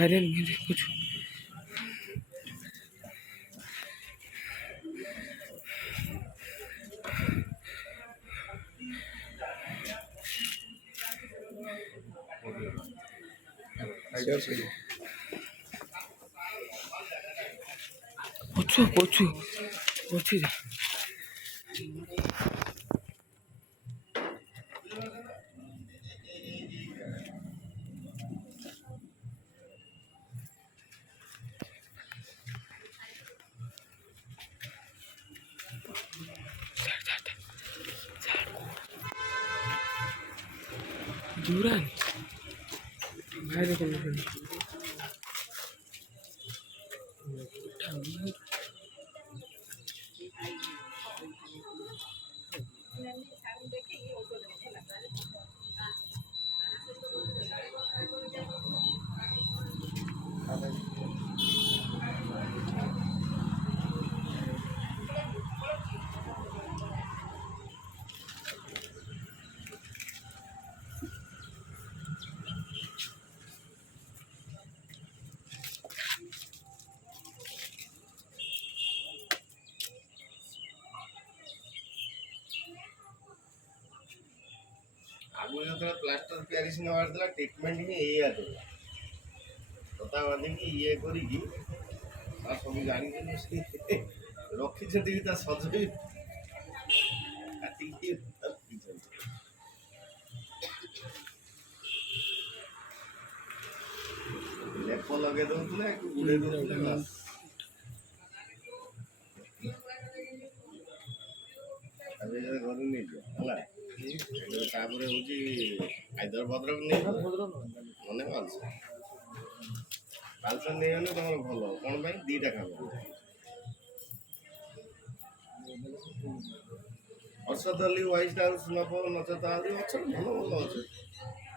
अरे मेरे कुछ পছু Duran. Ada kan di sini. आगु जो प्लास्टर पेरिस नवार देला ट्रीटमेंट ही एया तो तता बांधी की ये करी की आ सब जानि के रखी छथि ता सजई काटी की लेप लगे दउतले एक गुडे दउतले बस अबे जे घर नहीं जो हला तापर होची आइदर भद्रक नहीं मने बालसन नहीं गले तुम भल कौन भाई दीटा खाओ अर्षद अली वाइस हाउस नब नचता भल भल अच्छे